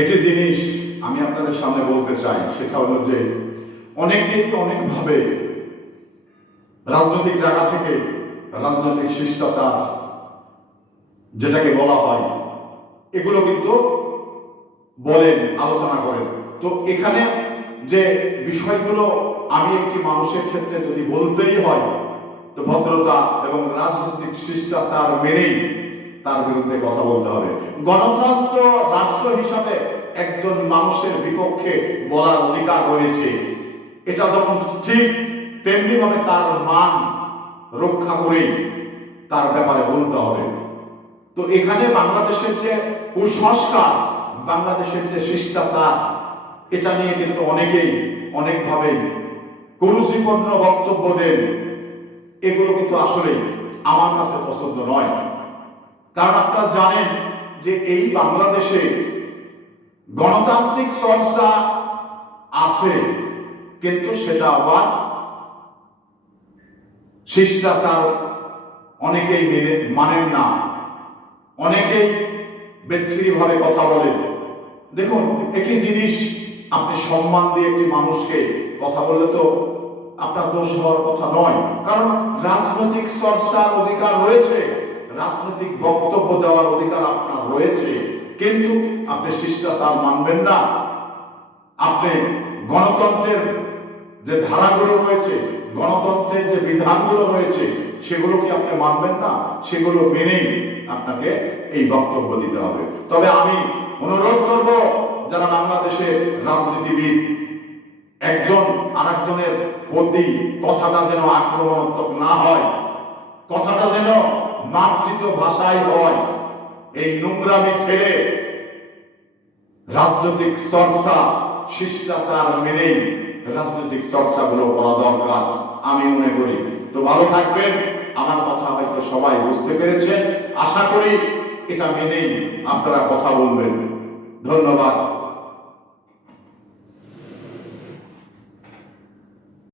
একটি জিনিস আমি আপনাদের সামনে বলতে চাই, সেটা হলো যে অনেকেই অনেকভাবে রাজনৈতিক জায়গা থেকে রাজনৈতিক শিষ্টাচার যেটাকে বলা হয় এগুলো কিন্তু বলেন, আলোচনা করেন। তো এখানে যে বিষয়গুলো আমি একটি মানুষের ক্ষেত্রে যদি বলতেই হয়, তো ভদ্রতা এবং রাজনৈতিক শিষ্টাচার মেনেই তার বিরুদ্ধে কথা বলতে হবে। গণতন্ত্র রাষ্ট্র হিসাবে একজন মানুষের বিপক্ষে বলার অধিকার রয়েছে, এটা যেমন ঠিক তেমনি ভাবে তার মান রক্ষা করেই তার ব্যাপারে বলতে হবে। তো এখানে বাংলাদেশের যে কুসংস্কার, বাংলাদেশের যে শিষ্টাচার, এটা নিয়ে কিন্তু অনেকেই অনেকভাবেই কুরুচিপূর্ণ বক্তব্য দেন। এগুলো কিন্তু আসলে আমার কাছে পছন্দ নয়। কারণ আপনারা জানেন যে এই বাংলাদেশে গণতান্ত্রিক চর্চা আছে, কিন্তু সেটা আবার শিষ্টাচার অনেকেই মানেন না, অনেকেই ব্যক্তিগতভাবে কথা বলেন। দেখুন, একটি জিনিস আপনি সম্মান দিয়ে একটি মানুষকে কথা বললে তো আপনার দোষ হওয়ার কথা নয়, কারণ রাজনৈতিক চর্চার অধিকার রয়েছে, রাজনৈতিক বক্তব্য দেওয়ার অধিকার আপনার রয়েছে, কিন্তু আপনি শিষ্টাচার মানবেন না। আপনি গণতন্ত্রের যে ধারাগুলো রয়েছে, গণতন্ত্রের যে বিধানগুলো রয়েছে, সেগুলো কি আপনি মানবেন না? সেগুলো মেনেই আপনাকে এই বক্তব্য দিতে হবে। তবে আমি অনুরোধ করব, যারা বাংলাদেশের রাজনীতিবিদ, একজন আরেকজনের প্রতি কথাটা যেন আক্রমণাত্মক না হয়, কথাটা যেন মার্জিত ভাষায় হয়। এই নোংরামি ছেড়ে রাজনৈতিক চর্চা শিষ্টাচার মেনেই রাজনৈতিক চর্চাগুলো করা দরকার আমি মনে করি। তো ভালো থাকবেন। আমার কথা হয়তো সবাই বুঝতে পেরেছেন, আশা করি এটা মেনেই আপনারা কথা বলবেন। ধন্যবাদ।